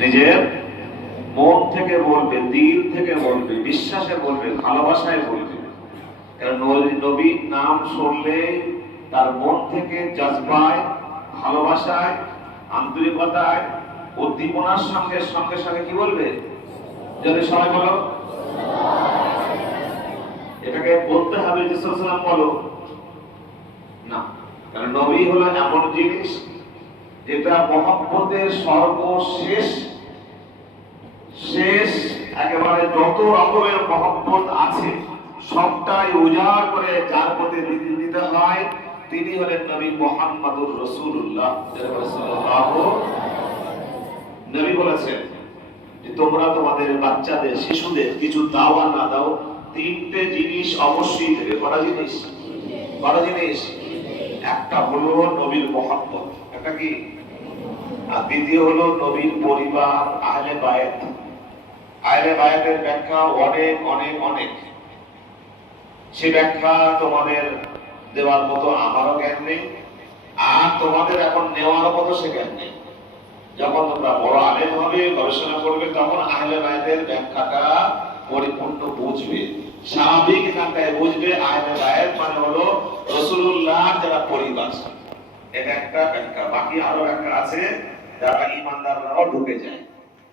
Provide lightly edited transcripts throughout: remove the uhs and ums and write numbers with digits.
নিজের মন থেকে বলবে, দিল থেকে বলবে, বিশ্বাসে বলবে, ভালোবাসায় বলবে। কারণ নবীর নাম শুনলে তার মন থেকে জজবায়, ভালোবাসায়, আন্তরিকতায়, উদ্দীপনার সঙ্গে সঙ্গে সঙ্গে কি বলবে? যদি সবাই বলো, এটাকে বলতে হবে যে সাল্লাল্লাহু বলো না। কারণ নবী হলো এমন জিনিস যেটা মহব্বতের সর্বশেষ শেষ একেবারে যত রকমের মহব্বত আছে সবটাই উজাড় করে যার প্রতি দিতে হয় তিনি হলেন নবী মুহাম্মদুর রাসূলুল্লাহ সাল্লাল্লাহু। নবী বলেছেন যে তোমরা তোমাদের বাচ্চাদের, শিশুদের কিছু দাও আর না দাও, তিনটে জিনিস অবশ্যই দেবে। কটা জিনিস? কটা জিনিস? একটা হলো নবীর মহব্বত, একটা কি, আর দ্বিতীয় হলো নবীর পরিবার, আহলে বায়াত। আহলে বায়াতের ব্যাখ্যা অনেক অনেক অনেক, সে ব্যাখ্যা তোমাদের দেওয়ার মতো আমারও জ্ঞান নেই, আর তোমাদের এখন নেওয়ার মতো সে জ্ঞান নেই। যখন তোমরা বড় আলেম হবে, গবেষণা করবে, তখন আহলে বায়াতের ব্যাখ্যাটা পরিপূর্ণ বুঝবে। স্বাভাবিক এখানটায় বুঝবে আহলে বায়াত মানে হলো রাসূলুল্লাহ যারা পরিবার, এটা একটা ব্যাখ্যা। বাকি আরো ব্যাখ্যা আছে যারা ঈমানদাররাও ঢুকে যায়।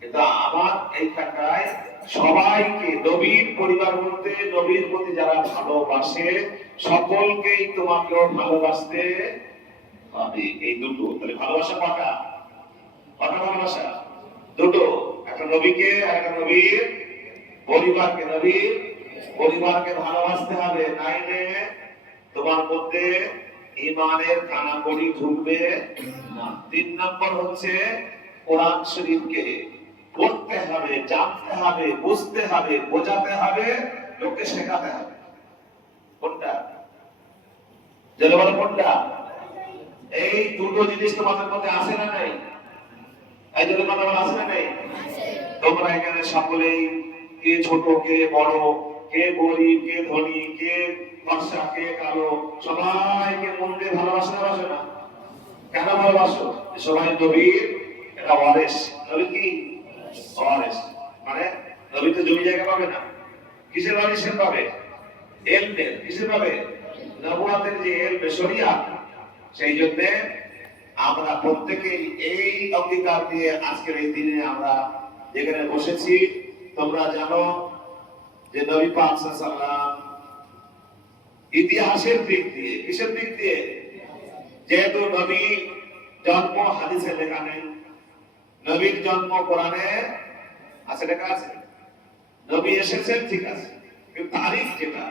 কিন্তু আমার এইখানটায় সবাইকে নবীর পরিবার বলতে নবীর প্রতি যারা ভালোবাসে সকলকেই তোমাকেও ভালোবাসতে হবে। এই দুটো, তাহলে ভালোবাসা কটা? কটা ভালোবাসা? দুটো, একটা নবীকে আর একটা নবীর পরিবারকে। নবীর পরিবারকে ভালোবাসতে হবে, নাইলে তোমার মধ্যে ঈমানের কানাকড়ি ঢুকবে না। 3 নম্বর হচ্ছে কোরআন শরীফকে পড়তে হবে, জানতে হবে, বুঝতে হবে, বোঝাতে হবে, লোককে শেখাতে হবে। কোনটা? যেটা বলে কোনটা? এই দুটো জিনিস তোমাদের মধ্যে আছে না নাই? এই দুটো কথা বলা আছে না নাই? তোমরা এখানে সকলেই, কে ছোট কে বড়, কে গরিব কে ধনী, কে ফর্সা কে কালো, সবাইকে মন দিয়ে ভালোবাসা ভালোবাসে না? কেন ভালোবাসো? সবাই নবীর এটা ওয়ারিস। নবী কি ওয়ারিস? মানে নবী তো জমি জায়গা পাবে না, কিসের ওয়ারিসের পাবে? ইলমের। কিসের পাবে? নবুয়তের যে ইলমে শরিয়াত। সেই জন্য আমরা প্রত্যেকেই এই অঙ্গীকার দিয়ে আজকের এই দিনে আমরা যেখানে বসেছি, তোমরা জানো যে নবী পাক সাল্লাল্লাহু আলাইহি ওয়াসাল্লাম ইতিহাসের দিক দিয়ে, কিসের দিক দিয়ে? যেহেতু নবী জন্ম হাদিসে লেখা নেই, নবীর জন্ম কোরআনে আছে, লেখা আছে। নবী এসেছেন ঠিক আছে, কিন্তু তারিখ যেটা,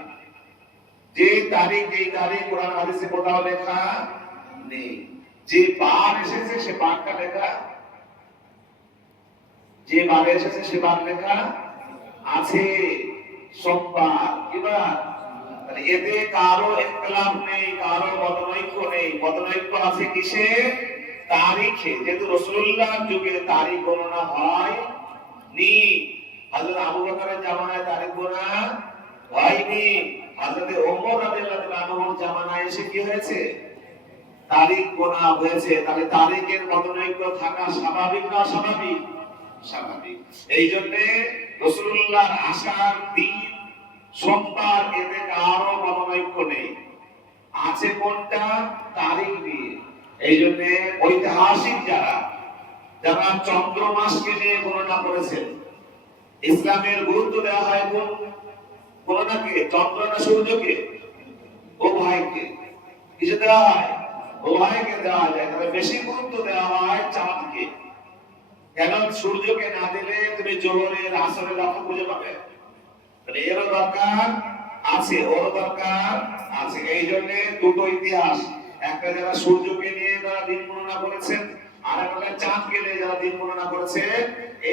যে তারিখ, এই তারিখ কোরআন হাদিসে কোথাও লেখা নেই। যে বার এসেছে সে বারটা লেখা, যে বারে এসেছে সে বার লেখা আছে। সোমবার কিবার, এতে কারো ইখতিলাফ নেই, কারো মতানৈক্য নেই। মতানৈক্য আছে কিসে? তারিখে। যেহেতু রাসূলুল্লাহর যুগে তারিখ গণনা হয় নি, হযরত আবু বকরের জামানায় তারিখ গণনা হয়নি, হযরত ওমর রাদিয়াল্লাহু আনহুর জামানায় এসে কি হয়েছে? তারিখ গোনা হয়েছে। তাহলে তারিখের মতানৈক্য থাকা স্বাভাবিক না অস্বাভাবিক? স্বাভাবিক। এই জন্য রাসূলুল্লাহর আসার দিন সোমবার, এতে কারো মতানৈক্য নেই। আছে কোনটা? তারিখ নিয়ে। এই জন্য ঐতিহাসিক যারা যারা চন্দ্র মাসকে নিয়ে গণনা করেছেন, ইসলামের গুরুত্ব দেওয়া হয় কোন গণনাকে? চন্দ্র না সূর্যকে? উভয়কে। কিসে দেওয়া হয়? উভয়কে দেওয়া যায়। তবে বেশি গুরুত্ব দেওয়া হয় চাঁদকে। কেন? সূর্যকে না দিলে তুমি জোহরের আসরের অর্থ খুঁজে পাবে, মানে এরও দরকার আছে, ওরও দরকার আছে। এই জন্য দুটো ইতিহাস, একটা যারা সূর্যকে নিয়ে যারা দিন গণনা করেছেন, আর একটা চাঁদকে নিয়ে যারা দিন গণনা করেছে,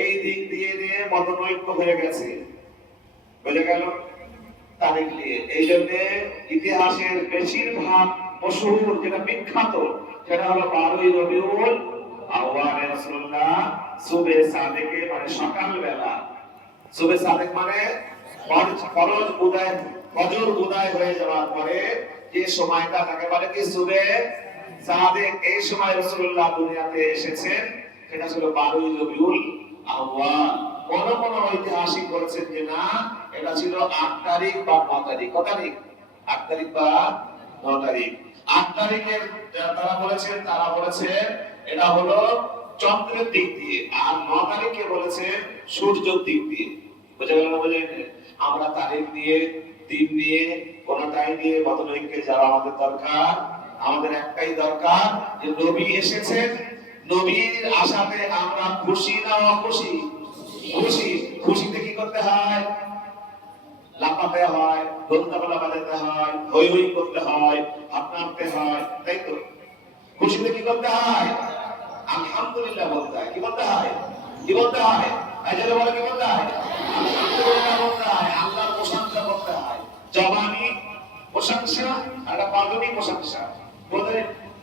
এই দিক দিয়ে নিয়ে মতনৈক্য হয়ে গেছে। বুঝে গেল? তারিখ নিয়ে। এই জন্য ইতিহাসের বেশিরভাগ মশহুর, যেটা বিখ্যাত, সেটা হলো 12ই রবিউল আউয়াল। রাসূলুল্লাহ সুবহে সাদেকে মানে সকাল বেলা, সুবহে সাদেক মানে ফরজ উদয়, ফজর উদয় হয়ে যাওয়ার পরে যে সময়টা তাকে বলে কি সুবহে সাদেক। এই সময় রাসূলুল্লাহ দুনিয়াতে এসেছেন, সেটা ছিল 12ই রবিউল আউয়াল। কোন কোন ঐতিহাসিক বলেছেন যে না, এটা ছিল 8 তারিখ বা 9 তারিখ। কত তারিখ? 8 তারিখ বা 9 তারিখ। 8 তারিখের তারা বলেছেন এটা হলো চন্দ্রের দিক দিয়ে, আর 9 তারিখে বলেছে সূর্যের দিক দিয়ে। বুঝা গেল না? বুঝলেন? আমরা তারিখ দিয়ে, দিন নিয়ে, কোনটাই নিয়ে মতনৈক্যে যাওয়া আমাদের দরকার। আমাদের একটাই দরকার যে নবী এসেছেন, নবীর আশাতে আমরা খুশি না অখুশি? খুশি। খুশিতে কি করতে হয়? লাফাতে হয়, ঢোল তাবলা বাজাতে হয়, হই হই করতে হয়, হাত নাড়তে হয়, তাই তো? খুশিতে কি করতে হয়? আলহামদুলিল্লাহ বলতে হয়। কি বলতে হয়? কি বলতে হয়? এই যে বলে কি বলতে হয়? আলহামদুলিল্লাহ বলতে হয়। আল্লাহর প্রশংসা করতে হয়। জবানি প্রশংসা আর বাদনী প্রশংসা।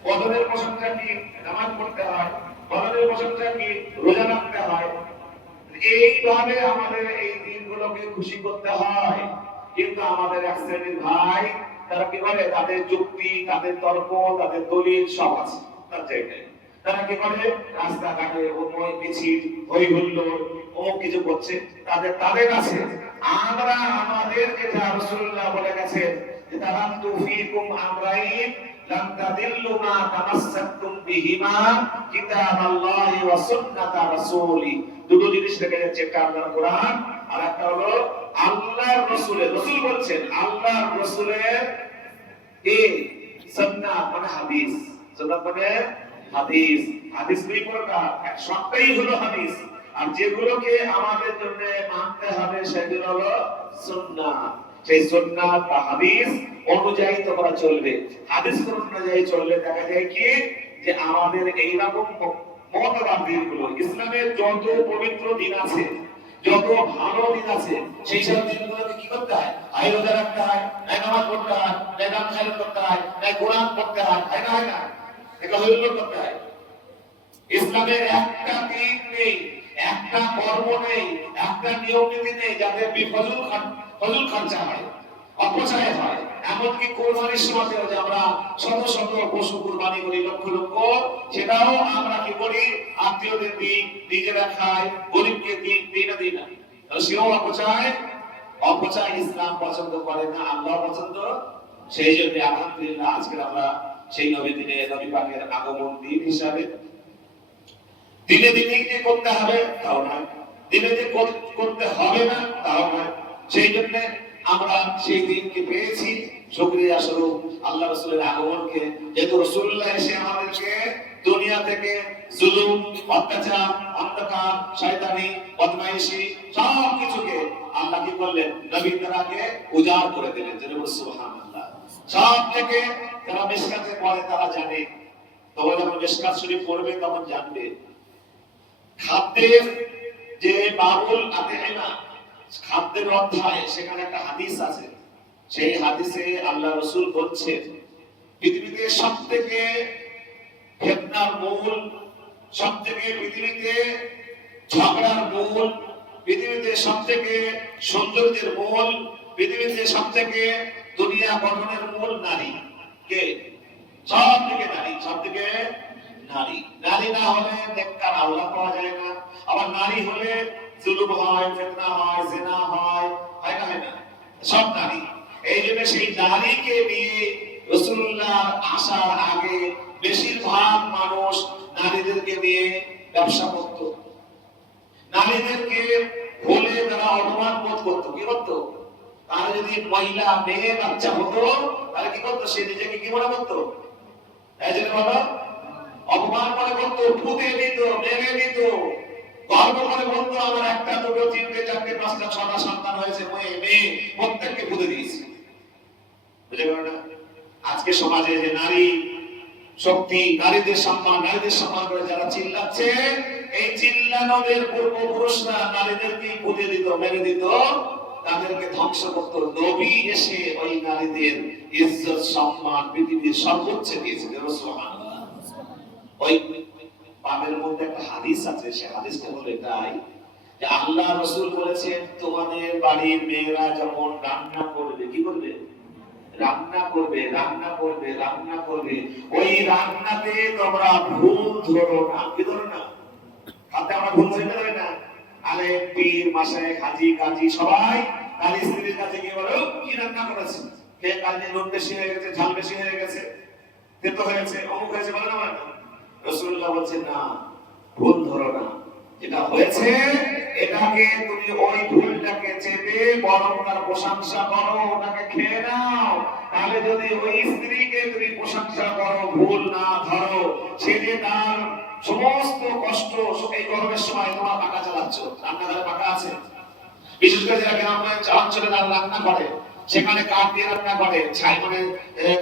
বদনের প্রশংসা কি? নামাজ পড়তে হয়। বদনের প্রশংসা কি? রোজা রাখতে হয়। এইভাবে আমাদের এই দিনগুলোকে খুশি করতে হয়। কিন্তু আমাদের এক শ্রেণীর ভাই, তারা কি করে? তাদের যুক্তি, তাদের তর্ক, তাদের দলিল সব আছে তার জায়গায়। তারা কি করে? রাস্তাঘাটে ওই মিছিল, হই হুল্লোড়, ও কিছু করছে, তাদের আছে। আমরা আমাদের যেটা রাসূলুল্লাহ বলে গেছেন যে তারাকতু ফীকুম আমরাইন লাম তাদিল্লু মা তামাসসাকতুম বিহিমা কিতাবাল্লাহি ওয়া সুন্নাতা রাসূলি। দুটো জিনিস দেখা যাচ্ছে, একটা আল্লাহর কোরআন আর একটা হলো আল্লাহর রাসূলের। রাসূল বলছেন আল্লাহর রাসূলের কি? সুন্নাত মানে হাদিস। সুন্নাত মানে হাদিস। হাদিস দুই প্রকার, এক সবটাই হলো হাদিস, আর যেগুলোকে আমাদের জন্য মানতে হবে সেগুলো হলো সুন্নাত। সেই সুন্নাত বা হাদিস অনুযায়ী তোমরা চলবে। হাদিস অনুযায়ী চললে দেখা যায় কি যে আমাদের এই রকম মতবাদ দিনগুলো, ইসলামের যত পবিত্র দিন আছে, যত ভালো দিন আছে, সেই সব দিনগুলোকে কি করতে হয়? আয় রোজা রাখতে হয়, নামাজ পড়তে হয়, নাম খায়রাত করতে হয়, কোরআন পড়তে হয়, তাই না? হয় না? এটা হইল করতে হয়। ইসলামের একটা দিন নেই, একটা কর্ম নেই, একটা নিয়ম নীতি নেই যাতে ফজল খরচা হয়, অপচয় হয়। এমনকি কোরবানির সময়তেও যে আমরা শত শত পশু কোরবানি করি, লক্ষ লক্ষ, সেটাও আমরা কি করি? আত্মীয়দের দিই, নিজেরা খাই, গরিবকে দিই না দিই না। সেও অপচয়। অপচয় ইসলাম পছন্দ করে না, আল্লাহ পছন্দ। সেই জন্য আলহামদুলিল্লাহ আজকে আমরা সেই নবী দিনে, নবী পাকের আগমন দিন হিসাবে দিনে দিনে যে করতে হবে তাও নয়, দিনে যে করতে হবে না তাও নয়। সেই জন্য আমরা সেই দিনকে পেয়েছি শুকরিয়া স্বরূপ আল্লাহ রাসূলের আগমনকে। যেহেতু রাসূলুল্লাহ এসে আমাদেরকে দুনিয়া থেকে জুলুম, অত্যাচার, অন্ধকার, শয়তানি, বদমাইশি সব কিছুকে আল্লাহ কি করলেন? নবীর দ্বারাকে উজাড় করে দিলেন। যেন সুবহানাল্লাহ। সব থেকে যারা মিশকাতে পড়ে তারা জানে, তোমরা যখন মিশকাত শরীফ পড়বে তখন জানবে খাদ্যের যে বাবুল আতেনা, খাদ্যের অধ্যায়, সেখানে একটা হাদিস আছে। সেই হাদিসে আল্লাহ রাসূল বলছেন পৃথিবীতে সবথেকে ফিতনার মূল, সবথেকে পৃথিবীতে ঝগড়ার মূল, পৃথিবীতে সবথেকে সৌন্দর্যের মূল, পৃথিবীতে সবথেকে দুনিয়া গঠনের মূল নারী। কে? সব থেকে নারী, সব থেকে নারী। নারী না হলে নেককার আল্লাহ পাওয়া যায় না। আবার নারী হলে জুলুম হয়, ফিতনা হয়, জিনা হয়, হয় না? হয় না? সব নারী। এই জন্য সেই নারীকে নিয়ে রাসূলুল্লাহ আসার আগে বেশিরভাগ মানুষ নারীদেরকে নিয়ে ব্যবসা করত। নারীদেরকে বলে তারা অপমান বোধ করতো। কি করতো? তার যদি মহিলা, মেয়ে, বাচ্চা হতো তাহলে কি করতো? সে নিজেকে কি মনে করতো? এই জন্য বাবা অপমান মনে করতো, পুঁতে দিত, মেরে দিত, গর্ব করে বলতো আমার একটা, দুটো, তিনটে, চারটে, পাঁচটা, ছটা সন্তান হয়েছে, মেয়ে প্রত্যেককে পুঁতে দিয়েছি। বুঝে গেল না? আজকে সমাজে যে নারী শক্তি, নারীদের সম্মান করে যারা চিল্লাচ্ছে, এই চিল্লানোদের পূর্বপুরুষরা নারীদেরকে পুঁতে দিত, মেরে দিত, তাদেরকে ধ্বংস করত। নবী এসে ওই নারীদের ইজ্জত, সম্মান পৃথিবীর সর্বোচ্চ দিয়েছে। সুবহানাল্লাহ। ওই পাবের মধ্যে একটা হাদিস আছে, সে হাদিসটা হলো এটাই যে আল্লাহ রাসূল বলেছেন তোমাদের বাড়ির মেয়েরা যখন রান্না করবে, কি করবে? রান্না করবে, ওই রান্নাতে তোমরা ভুল ধরো না। কি ধরো না? তাতে আমরা ভুল ধরে না। আলেম পীর মাশায়েখ হাজী কাজী সবাই তার স্ত্রীর কাছে গিয়ে বলে কি রান্না করেছেন, কে কাজে নুন বেশি হয়ে গেছে, ঝাল বেশি হয়ে গেছে, তেতো হয়েছে, অমুক হয়েছে, বলে না? রাসূলুল্লাহ বলছেন না, ভুল ধরো না, যেটা হয়েছে এটাকে তুমি ওই ভুলটাকে চেপে বরং তার প্রশংসা করো, ওটাকে খেয়ে নাও। তাহলে যদি ওই স্ত্রীকে তুমি প্রশংসা করো, ভুল না ধরো, সে যে তার সমস্ত কষ্ট এই গরমের সময় তোমার পাকা চালাচ্ছ, রান্নাঘরে পাকা আছে, বিশেষ করে যারা গ্রাম অঞ্চলে রান্না করে সেখানে কাঠ দিয়ে রান্না করে, ছাই মানে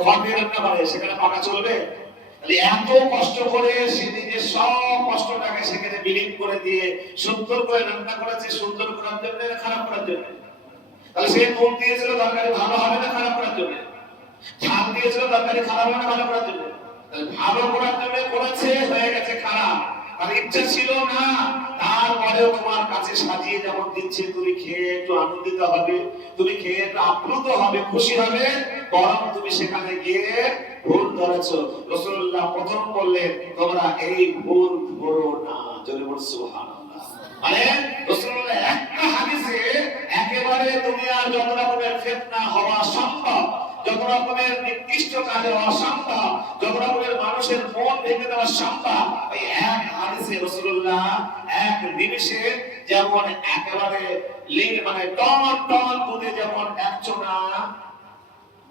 খড় দিয়ে রান্না করে, সেখানে পাকা চলবে? এত কষ্ট করে সে নিজের সব কষ্টটাকে সেখানে বিলীন করে দিয়ে সুন্দর করে রান্না করেছে, সুন্দর করার জন্য না খারাপ করার জন্য? তাহলে সে নুন দিয়েছিল তরকারি ভালো হবে না খারাপ করার জন্য? ঝাল দিয়েছিল তরকারি খারাপ হবে না ভালো করার জন্য? ভালো করার জন্য করেছে, হয়ে গেছে খারাপ, আর ইচ্ছা ছিল না। তারপরেও তোমার কাছে সাজিয়ে যেমন দিচ্ছে, তুমি খেয়ে একটু আনন্দিত হবে, তুমি খেয়ে একটু আপ্লুত হবে, খুশি হবে, বরং তুমি সেখানে গিয়ে ভুল ধরেছো। রাসূলুল্লাহ প্রথম বললেন তোমরা এই ভুল ধরো না। জোরে বল সুবহানাল্লাহ। মানে রাসূলুল্লাহ একটা হাদিসে একেবারে দুনিয়ার যত রকমের ফিতনা হওয়া সম্ভব, যত রকমের নিকৃষ্ট কাজে হওয়া সম্ভব, যত রকমের মানুষের মন ভেঙে দেওয়া সম্ভব, এই এক হাদিসে রাসূলুল্লাহ এক নিমিষে যেমন একেবারে মানে টন টন দুধে যেমন একচোনা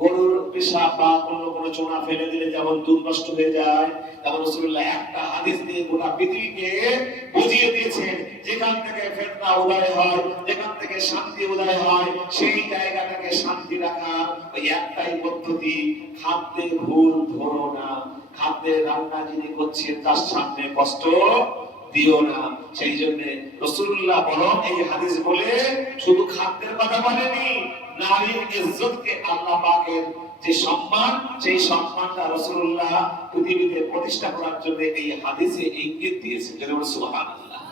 গরুর পেশাব বা অন্য কোনো চোনা ফেলে দিলে যেমন দুধ নষ্ট হয়ে যায়, তেমন রাসূলুল্লাহ একটা হাদিস দিয়ে গোটা পৃথিবীকে বুঝিয়ে দিয়েছেন যেখান থেকে ফিতনা উদয় হয়, যেখান থেকে শান্তি উদয় হয়, সেই জায়গাটাকে শান্তি রাখা ওই একটাই পদ্ধতি, খাদ্যে ভুল ধরো না, খাদ্যে রান্না যিনি করছেন তার সামনে কষ্ট দিও না। সেই জন্য রাসূলুল্লাহ বলেন এই হাদিস বলে শুধু খাদ্যের কথা বলেনি, নারীর ইজ্জতকে আল্লাহ পাকের যে সম্মান, সেই সম্মানটা রাসূলুল্লাহ পৃথিবীতে প্রতিষ্ঠা করার জন্য এই হাদিসে ইঙ্গিত দিয়েছেন। সুবহানাল্লাহ।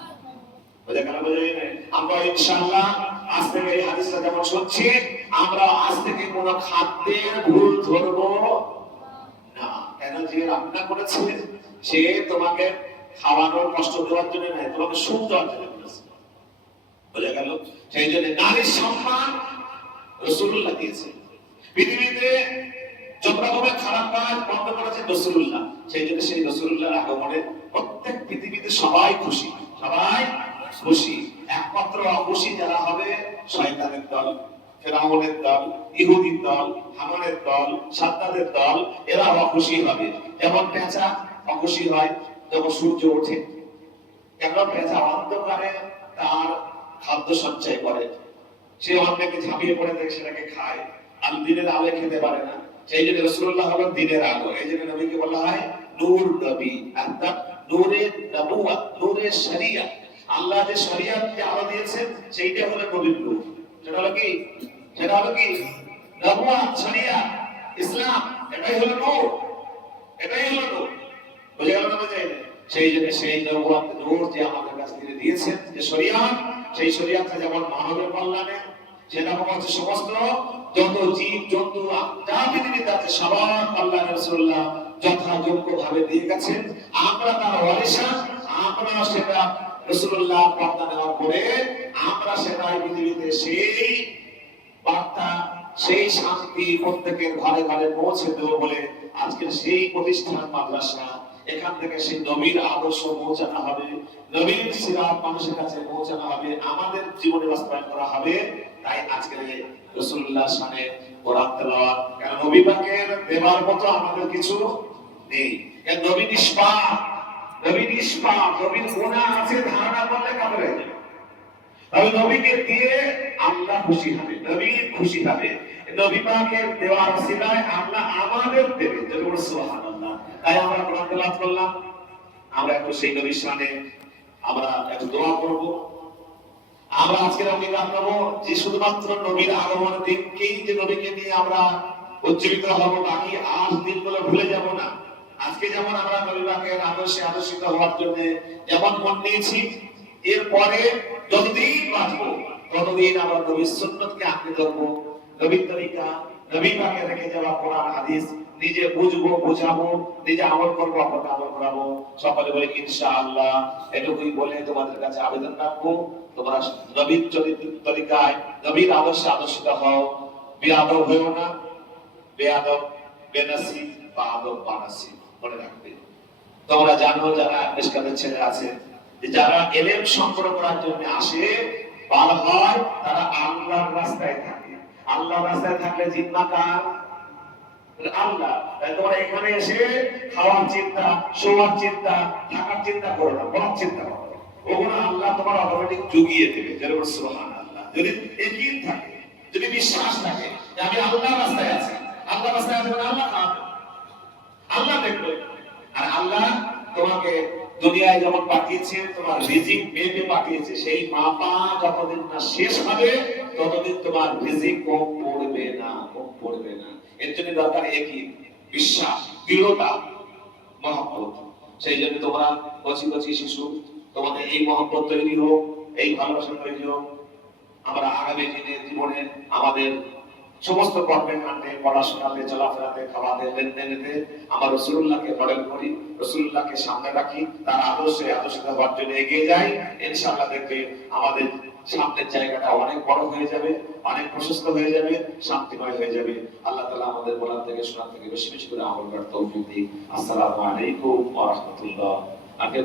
বোঝা গেল? আমরা ইনশাআল্লাহ আজ থেকে এই হাদিসটা যেমন শুনছি, আমরা আজ থেকে কোনো খাদ্যের ভুল ধরবো না। কেন? যে রান্না করেছে সে তোমাকে খাওয়ানোর কষ্ট দেওয়ার জন্য নয়, তোমাকে সুখ দেওয়ার জন্য করেছে। বোঝা গেল? সেই জন্য নারীর সম্মান রাসূলুল্লাহ দিয়েছেন। পৃথিবীতে যত রকমের খারাপ কাজ বন্ধ করেছেন রাসূলুল্লাহ। সেই জন্য সেই রাসূলুল্লাহর আগমনে প্রত্যেক পৃথিবীতে সবাই খুশি, সবাই খুশি। একমাত্র অখুশি যারা হবে শয়তানের দল, ফেরাউনের দল, ইহুদির দল, হামানের দল, সাদ্দাদের দল, এরা অখুশি হবে। যেমন পেঁচা অখুশি হয় যখন সূর্য ওঠে। কেন? পেঁচা অন্ধকারে তার খাদ্য সঞ্চয় করে, সে অন্যকে ঝাঁপিয়ে পড়ে দেখে সেটাকে খায়, আর দিনের আলো খেতে পারে না। সেই জন্য রাসূলুল্লাহ হলেন দিনের আলো। এই জন্য নবীকে বলা হয় নূর নবী, অর্থাৎ নূরে নবুয়ত, নূরে শরিয়ত। আল্লাহ যে শরিয়ত যে আলো দিয়েছেন সেইটা হলো নবীর নূর। সেটা হলো কি? সেটা হলো কি? নবুয়ত, শরিয়ত, ইসলাম, এটাই হলো নূর, এটাই হলো নূর। বুঝে গেল না? বুঝে? সেই জন্য সেই নবুয়ত নূর যে আমাদের কাছে তিনি দিয়েছেন, যে শরিয়ত, সেই শরিয়তটা যেমন মানবের কল্যাণে, সেরকম হচ্ছে সমস্ত যত জীব জন্তু যা পৃথিবীতে আছে সবার কল্যাণে রাসূলুল্লাহ যথাযোগ্য ভাবে দিয়ে গেছেন। আমরা তার ওয়ারিশ, আমরা সেটা রাসূলুল্লাহ বার্তা নেওয়ার পরে আমরা সেটাই পৃথিবীতে সেই বার্তা, সেই শান্তি প্রত্যেকের ঘরে ঘরে পৌঁছে দেব বলে আজকের সেই প্রতিষ্ঠান মাদ্রাসা। এখান থেকে সেই নবীর আদর্শ পৌঁছানো হবে, নবীর সিরাত মানুষের কাছে পৌঁছানো হবে, আমাদের জীবনে বাস্তবায়ন করা হবে। তাই আজকের রাসূলুল্লাহ শানে কোরআন তেলাওয়াত, কারণ নবী পাকের দেবার মতো আমাদের কিছু নেই। কারণ নবী নিষ্পাপ, নবী নিষ্পাপ, নবীর গুনাহ আছে ধারণা করলে কাফের হয়ে যাবে। তবে নবীকে দিয়ে আল্লাহ খুশি হবে, নবী খুশি হবে। নবী পাকের দেওয়ার ওসিলায় আল্লাহ আমাদের দেবে। সুবহানাল্লাহ। তাই আমরা কোরআন তেলাওয়াত করলাম, আমরা একটু সেই নবীর শানে আমরা একটু দোয়া করব। আমরা আজকের অঙ্গীকার করব যে শুধুমাত্র নবীর আগমনের দিনকেই যে নবীকে নিয়ে আমরা উজ্জীবিত হব, বাকি আর দিনগুলো ভুলে যাব না। আজকে যেমন আমরা নবী পাকের আদর্শে আদর্শিত হওয়ার জন্য যেমন মন নিয়েছি, এরপরে যতদিন বাঁচবো ততদিন আমরা নবীর সুন্নতকে আঁকড়ে ধরবো, নবীর তরিকা, নবী পাকের রেখে যাওয়া কোরআন হাদিস নিজে বুঝবো, বোঝাবো, নিজে আমল করবো, আপনাকে আমল করাবো। সকলে বলে ইনশাআল্লাহ। এটুকুই বলে তোমাদের কাছে আবেদন রাখবো, তোমরা নবীর তরিকায়, নবীর আদর্শে আদর্শিত হও, বেয়াদব হয়েও না। বেয়াদব, বেনাসি বা আদব বানাসি মনে রাখবে। তোমরা জানো যারা মিশকাতের ছেলে আছে, যে যারা ইলম সংগ্রহ করার জন্য আসে, বার হয়, তারা আল্লাহর রাস্তায় থাকে। আল্লাহর রাস্তায় থাকলে জিম্মা কার? আল্লাহ। তাই তোমরা এখানে এসে খাওয়ার চিন্তা, শোয়ার চিন্তা, থাকার চিন্তা করো না, বড় চিন্তা করো। ওগুলো আল্লাহ তোমার অটোমেটিক জুগিয়ে দেবে। যেরকম সুবহানাল্লাহ। যদি ইয়াকিন থাকে, যদি বিশ্বাস থাকে যে আমি আল্লাহর রাস্তায় আছি, আল্লাহর রাস্তায় আছি মানে আল্লাহ খাবে, আল্লাহ দেখবে। আর আল্লাহ তোমাকে দুনিয়ায় যখন পাঠিয়েছে, তোমার রিজিক মেপে পাঠিয়েছে, সেই মাপা যতদিন না শেষ হবে ততদিন তোমার রিজিক কম পড়বে না, কম পড়বে না। এর জন্য দরকার একই বিশ্বাস, দৃঢ়তা, মহব্বত। সেই জন্য তোমরা কচি কচি শিশু, তোমাদের এই মহব্বত তৈরি হোক, এই ভালোবাসা তৈরি হোক। আমরা আগামী দিনের জীবনে আমাদের সমস্ত কর্মকাণ্ডে, পড়াশোনাতে, চলাফেরাতে, খাওয়াতে, লেনদেনেতে আমরা রাসূলুল্লাহকে মডেল করি, রাসূলুল্লাহকে সামনে রাখি, তার আদর্শে আদর্শিত হওয়ার জন্য এগিয়ে যাই। ইনশাআল্লাহ দেখবে আমাদের সামনের জায়গাটা অনেক বড় হয়ে যাবে, অনেক প্রশস্ত হয়ে যাবে, শান্তিময় হয়ে যাবে। আল্লাহ তাআলা আমাদের বলার থেকে শোনার থেকে বেশি বেশি করে আমল করার তৌফিক দিন। আসসালামু আলাইকুম ওয়া রাহমাতুল্লাহ। আগে